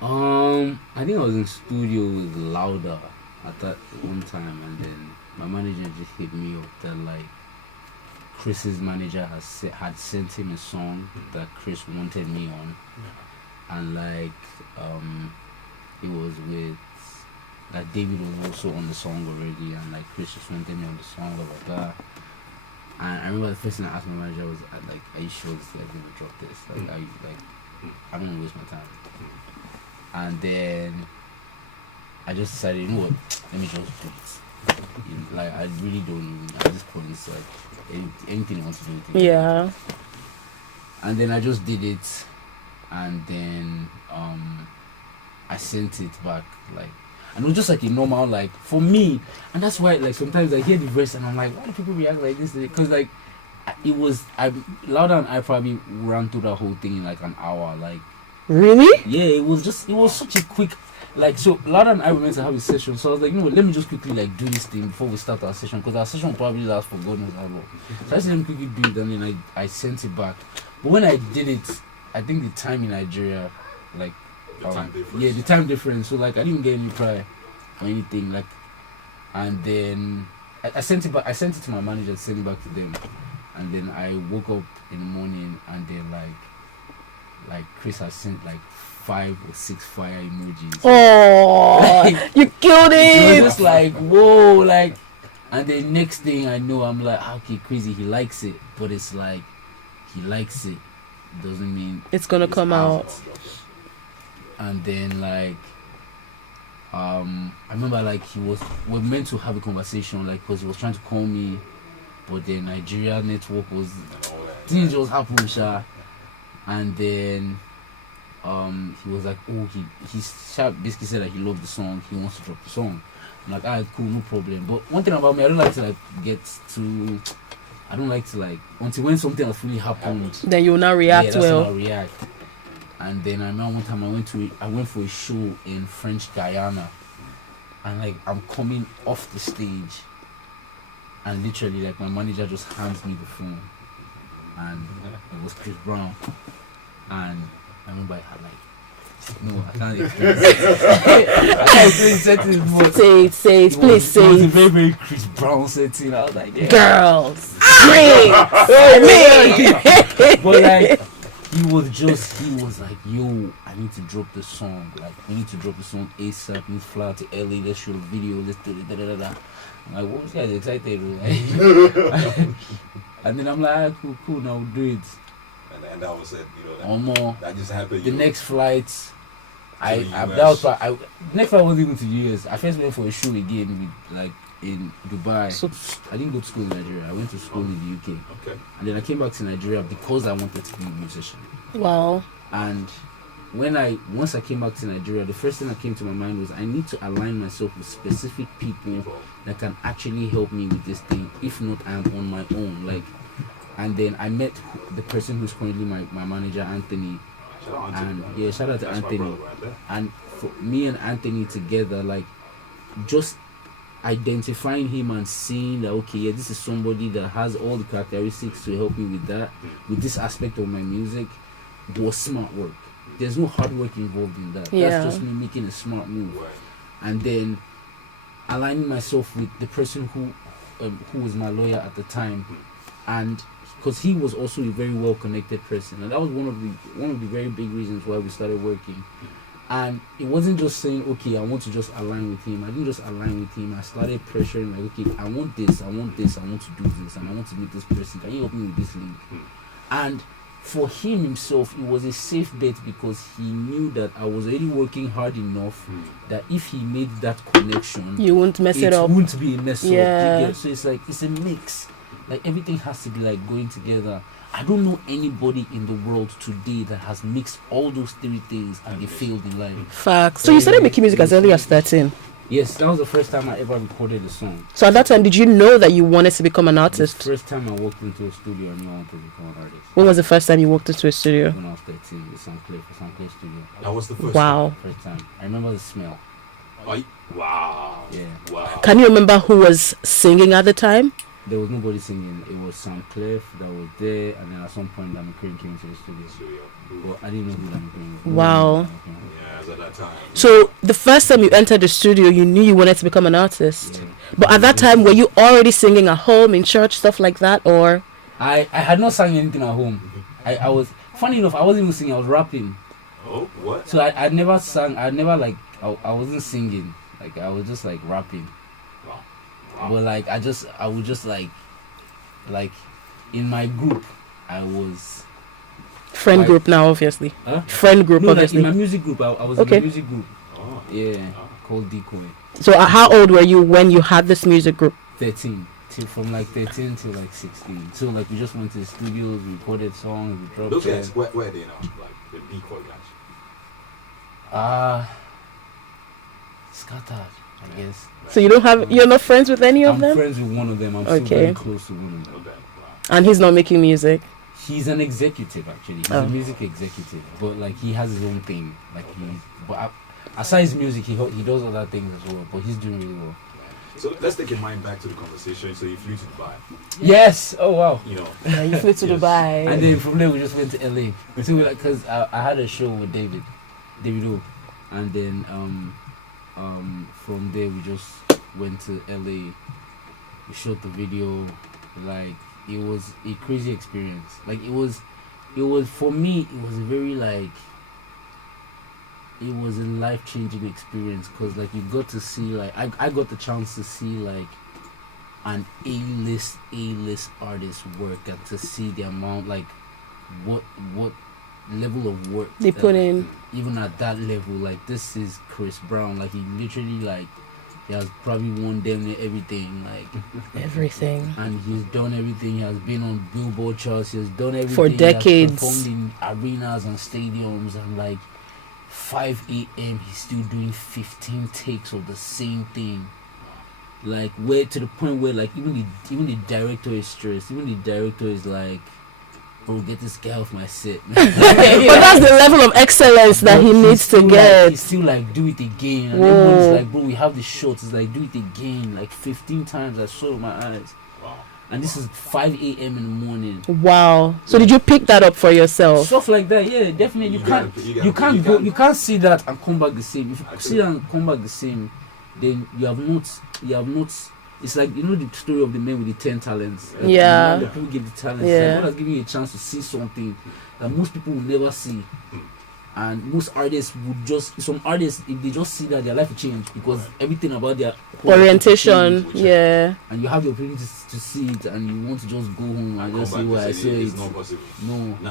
I think I was in studio with Louder at that one time, and then my manager just hit me up that like Chris's manager had sent him a song that Chris wanted me on, and like it was with like David was also on the song already, and like Chris just wanted me on the song, blah blah blah. And I remember the first thing I asked my manager was like, "Are you sure this guy's gonna drop this? Like, I don't want to waste my time." And then I just decided, you know what? Let me just do it. Like I really don't. At this point, it's like anything you want to do with it. Yeah. And then I just did it, and then I sent it back like. And it was just like a normal, like, for me, and that's why, like, sometimes I hear the verse and I'm like, why do people react like this? Because, like, Louder and I probably ran through that whole thing in, like, an hour, like. Really? Yeah, it was such a quick, like, so Louder and I were meant to have a session, so I was like, you know what, let me just quickly, like, do this thing before we start our session, because our session will probably last for God knows how long. So I said, let me quickly do it, and then I sent it back. But when I did it, I think the time in Nigeria, like, the time difference. So like I didn't get any reply or anything. Like, and then I sent it back. I sent it to my manager to send it back to them. And then I woke up in the morning, and then like Chris has sent like 5 or 6 fire emojis. Oh, like, you killed it! It was just like whoa, like. And then next thing I know, I'm like, okay, crazy. He likes it, but it's like he likes it doesn't mean it's gonna come out. And then like I remember like we're meant to have a conversation, like, because he was trying to call me, but the Nigeria network was things just happened, sha. And then he was like, oh, he basically said that he loved the song, he wants to drop the song. I'm like, alright, cool, no problem. But one thing about me, I don't like to like until when something has fully happened, then you'll not react well. I'll react. And then I remember one time I went for a show in French Guyana, and like I'm coming off the stage, and literally like my manager just hands me the phone, and it was Chris Brown, and I remember I had like, no, I can't explain it. I can't explain the setting, but say it, please say it. It was a very, very Chris Brown setting. I was like, yeah. Girls, me. But like, he was like, yo, I need to drop the song. Like, we need to drop the song ASAP. We need to fly out to LA. Let's shoot a video. Let's do it. Da, da, da, da. I'm like, what was guys excited? And then I'm like, ah, cool, now we'll do it. And that was it, you know. Or more. That just happened. The next flight, next flight wasn't even to the US. I first went for a show again with, like, in Dubai. So I didn't go to school in Nigeria. I went to school in the UK. Okay. And then I came back to Nigeria because I wanted to be a musician. Wow. And once I came back to Nigeria, the first thing that came to my mind was I need to align myself with specific people that can actually help me with this thing. If not, I'm on my own. Like, and then I met the person who's currently my manager, Anthony. Shout out to Anthony. Right, and for me and Anthony together, like, just identifying him and seeing that, okay, yeah, this is somebody that has all the characteristics to help me with that, with this aspect of my music, was smart work. There's no hard work involved in that. Yeah. That's just me making a smart move. And then aligning myself with the person who was my lawyer at the time, and because he was also a very well connected person, and that was one of the very big reasons why we started working. And it wasn't just saying, okay, I want to just align with him. I didn't just align with him. I started pressuring, like, okay, I want this, I want to do this, and I want to meet this person. Can you help me with this link? And for him himself, it was a safe bet because he knew that I was already working hard enough that if he made that connection, you won't mess it up. It won't be a mess up. Yeah. So it's like, it's a mix. Like, everything has to be like going together. I don't know anybody in the world today that has mixed all those 3 things and they failed in life. Facts. So you started making music as early as 13? Yes, that was the first time I ever recorded a song. So at that time, did you know that you wanted to become an artist? The first time I walked into a studio, I knew I wanted to become an artist. When was the first time you walked into a studio? When I was 13, with Sanclair studio. That was the first time? First time. I remember the smell. Wow. Yeah. Wow. Can you remember who was singing at the time? There was nobody singing. It was Sanclair that was there, and then at some point, Damon Crane came to the studio. But I didn't know who Damon Crane was. Wow. Yeah, that time. So the first time you entered the studio, you knew you wanted to become an artist. But at that time, were you already singing at home, in church, stuff like that, or? I had not sang anything at home. I was, funny enough, I wasn't even singing, I was rapping. Oh, what? So I never sang, I wasn't singing. Like, I was just like rapping. Wow. But like, I would just like in my group, I was. Friend group now, obviously. Huh? Friend group, No, obviously. like in my music group, I was in a music group. Oh. Yeah, called Decoy. So how old were you when you had this music group? 13. From like 13 to like 16. So like we just went to the studios, we recorded songs, we dropped Those them. guys, where are they now? Like the Decoy guys. Scattered, I guess. So you're not friends with any of I'm them? friends with one of them. I'm still very close to one of them. Okay. Wow. And he's not making music. He's an executive actually. He's a music executive, but like he has his own thing. Aside his music, he does other things as well. But he's doing really well. So let's take your mind back to the conversation. So you flew to Dubai. Yes. Oh wow. You know. Yeah, you flew to Dubai. And then from there we just went to LA. So because I had a show with Davido, and then from there we just went to LA. We shot the video. Like it was a crazy experience. Like it was for me. It was a very like. It was a life-changing experience because like you got to see like I got the chance to see like an A-list artist work and to see the amount like what level of work they put in. Even at that level. Like this is Chris Brown, like he literally like he has probably won damn near everything, like everything, and he's done everything. He has been on Billboard charts, he has done everything for decades, he has performed in arenas and stadiums, and like 5 a.m. he's still doing 15 takes of the same thing. Like where to the point where like even the director is stressed. Even the director is like, bro, get this guy off my set. But that's the level of excellence that he needs to get. Like, he's still like, do it again. And everyone's like, bro, we have the shots. It's like, do it again. Like 15 times I saw it with my eyes. And this is 5 a.m. in the morning. Wow. So did you pick that up for yourself? Stuff like that, yeah, definitely. You can't see that and come back the same. If you see that and come back the same, then you have not. It's like, you know the story of the man with the 10 talents. Like, yeah. The people give the talents. Yeah. God has given you a chance to see something that most people will never see. And most artists would just, some artists, if they just see that, their life will change because everything about their orientation, yeah. And you have the opportunity to see it, and you want to just go home and just say, well, I saw it. It's not possible. No.